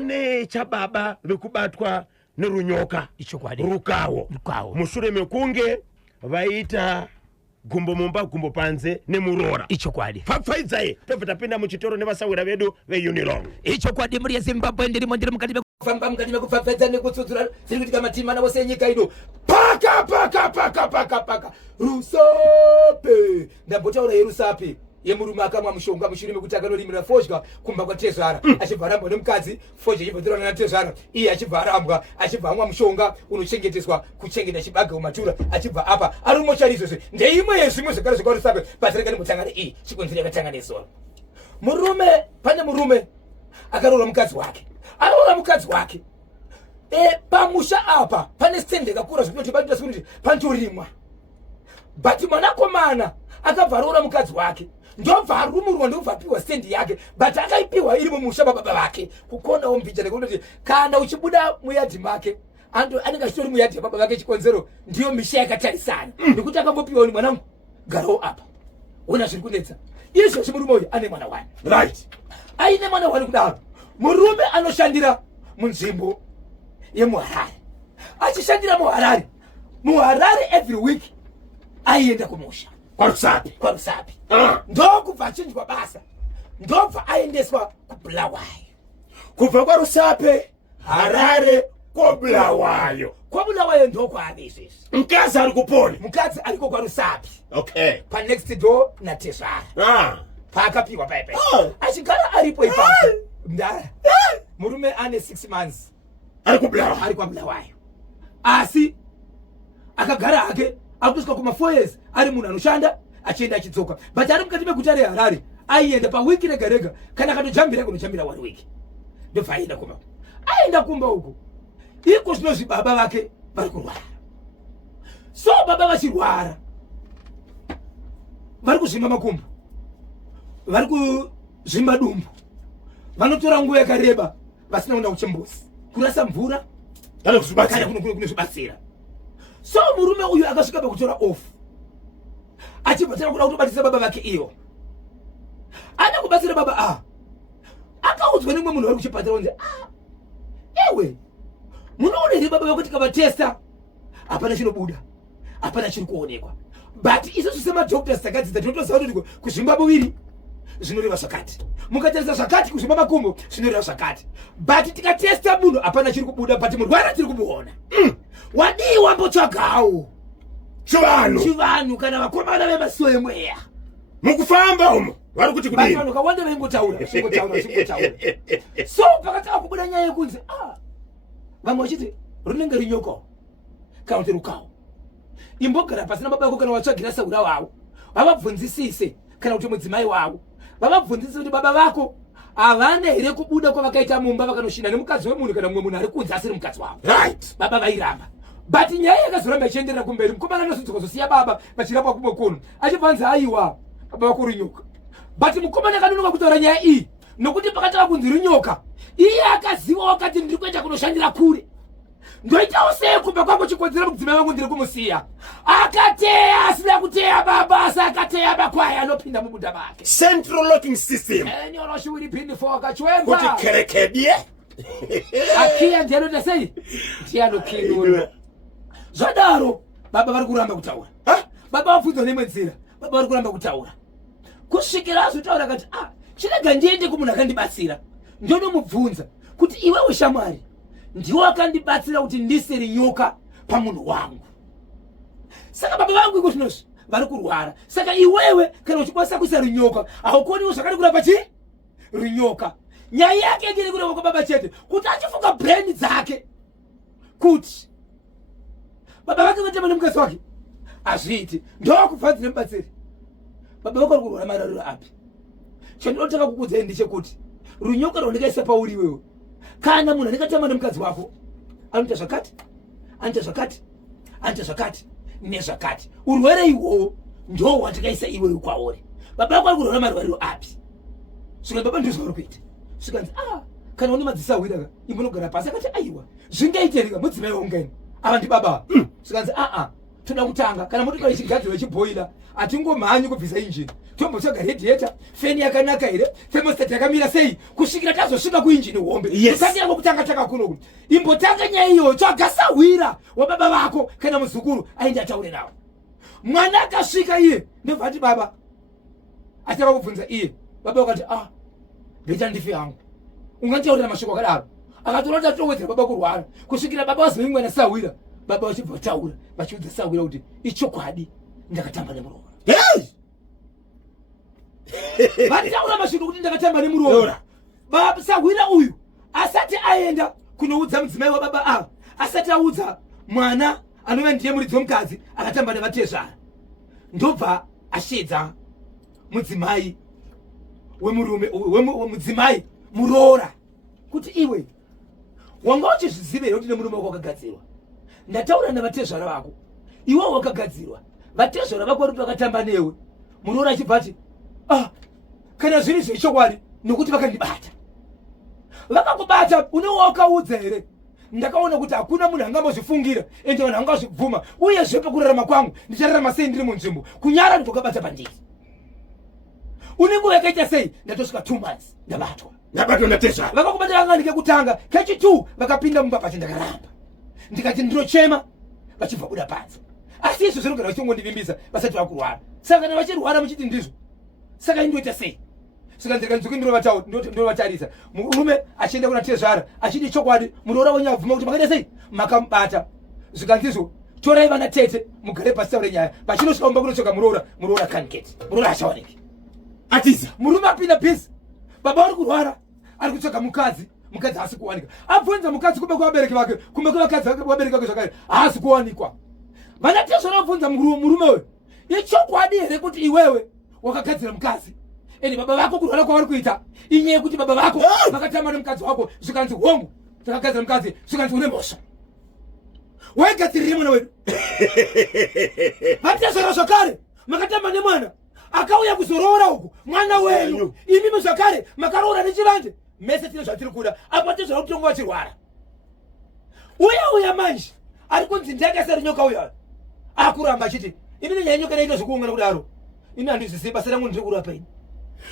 pane chababa vekubatwa nerunyoka rukawo mushure mekunge vaita gumbo mumba gumbo panze nemurora ichokwadi pfapfaidzai tobva tapinda muchitoro nevasawira vedu veUnilong. Ichokwadi muri yeZimbabwe ndiri mukati kufamba mukati mekupfapfaidza nekutsudzura ziri kuitika matimana wose enyika ino paka rusape ndambotaura yerusape yemurume akamwa mushonga mushure mekuti akanorimira fodya kumba kwatezvara achibva arambwa nemukadzi fodya ichibvatirana natezvara iye achibva arambwa achibva amwa mushonga unochengeteswa kuchengeta chibage mumatura achibva apa ari mochari izvozvo ndeimwe yezvimwe zvekare zvekwarusape patireka nemutangane iyi chikonzero yakatanganiswa pane murume akaroora mukadzi wake pamusha apa pane stendi yakakura zvekuti batira sekuti pantorimwa but mwanakomana akabva aroora mukadzi wake ndobva arumurwa ndobva apiwa stendi yake but akaipiwa iri mumusha baba vake kukonawo mbicha nekundoti kana uchibuda muyadhi make anenge achitori muyadhi yababa vake chikonzero ndiyo misha yakatarisana nekuti akambopiwa ni mwanangu garawo apa ona zviri kunetsa izvozvo murume uyu ane mwana wani right aine mwana wani kudaro murume anoshandira munzvimbo yemuharare achishandira muharare every week aienda kumusha kwarusapi ndokubva achinjwa basa ndobva aendeswa kuBulawayo kubva kwarusape Harare koBulawayo ndokwaave izvezvi mukadzi ari kupona mukadzi ariko kwarusapi okay panext door natezvara paakapiwa paipai achigara aripo ipapo ndara murume ane 6 months ari kwaBulawayo asi akagara hake akusvika kuma4 years ari munhu anoshanda achienda achidzoka but ari mukati meguta reHarare aienda pawiki rega rega kana akatojambira kunojambira 1 week ndobva aenda kumba uko iko zvinozvi baba vake vari kurwara so baba vachirwara vari kuzvimba makumbo vari kuzvimba dumbu vanotora nguva yakareba vasina kuenda kuchimbuzi kurasa mvura kana kunozvibatsira so murume uyu akasvika pekutora off achibvatira kuda kutobatisa baba vake iyo ada kubatsira baba akaudzwa nemwe munhu vari kuchipatara unzi ewe munoona here baba vako tikavatesta hapana chinobuda hapana chiri kuonekwa but isusu semadhoktors takadzidza tinotoziva kuti kuzvimba muviri zvinoreva zvakati mukatarisa zvakati kuzvimba makumbo zvinoreva zvakati but tikatesta munhu hapana chiri kubuda but murwara tiri kumuona wadii wambotsvagawo chivanhu kana vakomana vemasuwo emweya mukufamba umo vari kuti kudini vanhu kawanda vaingotaura so pakataka kubuda nyaya yekunzi vamwe vachiti runenge runyokawo kana kuti rukawo imbogara pasina baba vako kana vatsvagira saura wavo vavabvunzisise kana kuti mudzimai wavo vavabvunzisise kuti baba vako havana here kubuda kwavakaita mumba vakanoshinda nemukadzi wemunhu kana mumwe munhu ari kunze asiri mukadzi wavo right baba vairamba but nyaya yakazoramba ichienderera kumberi mukomana anozodzoka zosiya baba vachirapa kumwe kunhu achibvanzi aiwa baba vako runyoka but mukomana akanonoka kutaura nyaya iyi nokuti pakataka kunzi runyoka iye akaziva wakati ndiri kuenda kunoshandira kure ndoitawo sei kumba kwangu chikonzera mudzimai wangu ndiri kumusiya akateya asina kuteya baba asi akateya makwai anopinda mumuda make central locking system nyoroshwiripindifo akachwenga kuti kerekedye akiya ndianota sei ndianokinura zvadaro baba vari kuramba kutaura baba vabvunzwa nemwe nzira baba vari kuramba kutaura kusvikira azotaura akati chirega ndiende kumunhu akandibatsira ndonomubvunza kuti iwewe shamwari ndiwo akandibatsira kuti ndisiri nyoka pamunhu wangu saka baba vangu iko zvinozvi vari kurwara saka iwewe kana uchikwanisa kuisa runyoka haukoniwo zvakari kurapa chi runyoka nyaya yake ingiri kureva kwababa chete kuti achifunga brand dzake kuti baba vake vatema nemukadzi wake hazviiti ndokubvanzi nemubatsiri baba vako vari kurwara marariro api chandinotaka kukudzai ndechekuti runyoka rwandikaisa pauri iwewe kana munhu anekatama nemukadzi wako anoita zvakati nezvakati urwere ihwohwo ndo hwandikaisa iwewe kwauri baba vako vari kurwara marwariro api svikati baba ndizva vari kuita svikanzi kana une madziso awiraka imbonogara pasi akati aiwa zvingaitereka mudzimai waungaini ava ndi baba svikanzi toda kutanga kana motokari chigadzirwa chibhoira atingomhanyi kubvisa injini tombotsvaga radiator feni yakanaka here thermostat yakamira sei kusvikira tazosvika kuinjini hombe tisati yango kutanga takakunoku imbotanga nyaya iyo tsvagasahwira wababa vako kana muzukuru aende ataure navo mwana akasvika iye ndobva ati baba ataka kubvunza iye baba wakati beta ndife hangu unganditaurira mashoko akadaro akatora tatowedzera baba kurwara kusvikira baba waziva mwana sahwira baba vachibva vataura vachiudza sahwira kuti ichokwadi ndakatamba nemuroora vatitaura masviko kuti ndakatamba nemuroora baba sahwira uyu asati aenda kunoudza mudzimai wababa ava asati audza mwana anova ndiye muridzi womukadzi akatamba nevatezvara ndobva ashedza mudzimai wemudzimai muroora kuti iwe wanga uchizvizivira kuti nemurume wako wakagadzirwa ndataura nevatezvara vako iwe wakagadzirwa vatezvara vako vari kuti vakatamba newe muroora achibva ati kana zviri zvechokwadi nokuti vakandibata vakakubata une wakaudza here ndakaona kuti hakuna munhu angambozvifungira ende vanhu angazvibvuma uyezve pakurarama kwangu ndichararama sei ndiri munzvimbo kunyara ndokabata pandiri une nguva yakaita sei ndatosvika 2 months ndabatwa ndatezvara vakakubatira kanga ndikekutanga kechi 2 vakapinda mumba pacho ndakaramba ndikati ndinochema vachibva buda panze asi izvo zvinogara vachingondivimbiza vasati vakurwara saka kana vachirwara muchiti ndizvo saka indoita sei saka ndikanzuki ndinovatarisa murume achienda kuna tezvara achidi chokwadi muroora wenyu abvuma kuti makaita sei makamubata zvikanzizvo torai vana tete mugare pasi taure nyaya vachinosvika mumba kunotsvaka muroora kaniketi muroora hachaoneki atiza murume apinda bhisi baba vari kurwara ari kutsvaga mukadzi haasi kuwanika abvunza mukadzi kumbe kuvabereki vake kumbe kuvakadzi vabereki vake zvakare haasi kuwanikwa vana tezvara vabvunza murume uyu ichokwadi here kuti iwewe wakagadzira mukadzi ende baba vako kurwara kwavari kuita inyaya yekuti baba vako vakatamba nemukadzi wako zvikanzi hongu takagadzira mukadzi zvikanzi une mhosva waigadzirire mwana wedu vatezvara zvakare makatamba nemwana akauya kuzoroora uku mwana wenyu imimi zvakare makaroora nechivanje mese tine zvatiri kuda apa tezvara kuti tongo vachirwara uya manje ari kunzi ndakasari nyoka uya akuramba achiti inini nyaya nyoka naita zvekuungana kudaro ini handizvisiye basa rangu ndiri kurapa ini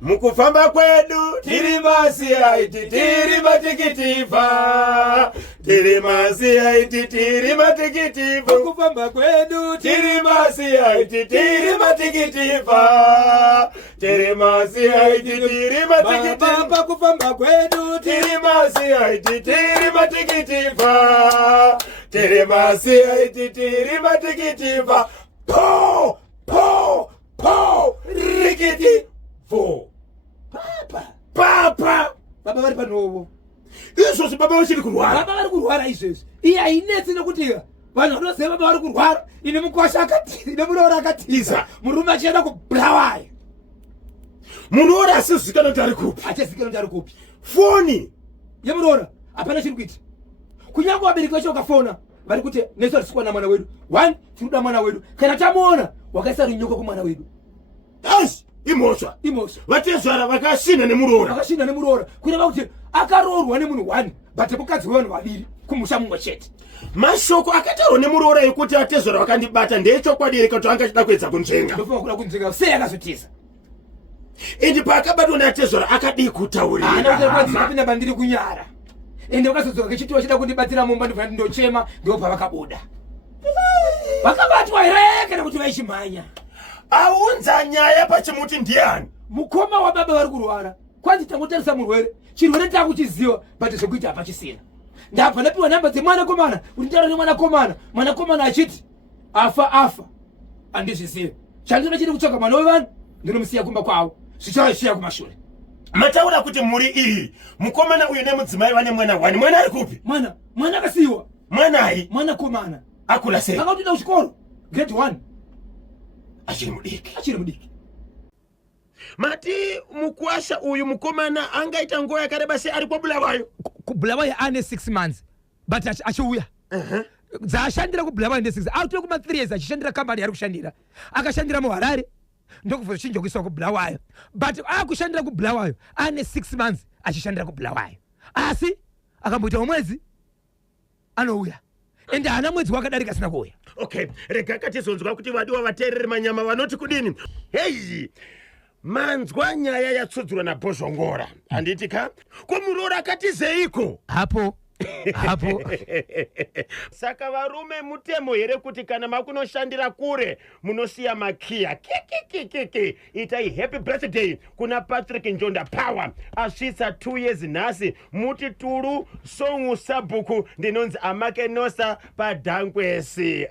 mukufamba kwedu tiri masiaiti tiri matikitiva tiri masiaiti tiri matikitiva mukufamba kwedu tiri masiaiti tiri matikitiva tiri masiaiti tiri matikitiva pakufamba kwedu tiri masiaiti tiri matikitiva tiri masiaiti tiri matikitiva po po po rikiti papa baba vari panovo izvozvi baba vachiri kurwara baba vari kurwara izvezvi iye hainetsi nekuti vanhu vanoziva baba vari kurwara ine mukwasha ine muroora akatiza murume achienda kubulawayo muroora asizikana kuti ari kupi achazikana kuti ari kupi foni yemuroora hapana chiri kuita kunyange vabereki vacho vakafona vari kuti nesu hatisi kuwana mwana wedu 1 tinoda mwana wedu kana tamuona wakaisa runyoka kumwana wedu asi imhosva vatezvara vakashinda nemuroora kureva kuti akaroorwa nemunhu 1 but mukadzi wevanhu vaviri kumusha mumwe chete mashoko akataurwa nemuroora ekuti atezvara vakandibata ndechokwadi here kuti anga achida kuedza kunzvenga ndofuna kuda kunzvenga sei akazotiza ende paakabatwa neatezvara akadii kutaurira bandiri kunyara ende vakazodzoka kechitiwa chida kundibatira mumba ndofana ndindochema ndobva vakabuda vakabatwa here kana kuti vaishimhanya aunza nyaya pachimuti ndiani mukoma wababa vari kurwara kwanzi tangotarisa murwere chirwere takuchiziva but zvekuita hapachisina ndabva ndapiwa nhamba dzemwanakomana kuti ndaura nemwanakomana achiti afa handizvizive chandinoda chiri kutsvaga mwana wevanhu ndinomusiya kumba kwavo zvichaishiya kumashure mataura kuti muri iyi mukomana uyu nemudzimai vane mwana 1 mwana ari kupi mwana akasiyiwa mwanai mwanakomana akula sei akakutoenda kuchikoro grade 1 achiri mudiki mati mukwasha uyu mukomana angaita nguva yakareba sei ari kwabulawayo kubulawayo ane 6 months but achiuya dzaashandira kubulawayo ne 6 autore kuma 3 years achishandira kambani yari kushandira akashandira muharare ndokubvochinja kuiswa kubulawayo but akushandira kubulawayo ane 6 months achishandira kubulawayo asi akamboita mwezi anouya ende hana mwedzi wakadarika asina kuuya. Okay, rega katizonzwa kuti vadiwa vateereri manyama vanoti kudini. Heyi, manzwa nyaya yatsudzurwa naBhozhongora. Handiti ka? Ko muroora akati zeiko? Hapo. Saka varume mutemo here kuti kana makunoshandira kure munosiya makiya. Kiki. Itai happy birthday kuna Patrick Njonda Power. Asvitsa 2 years nhasi. Muti turu songu sabhuku ndinonzi Amake Nosa paDhankwesi.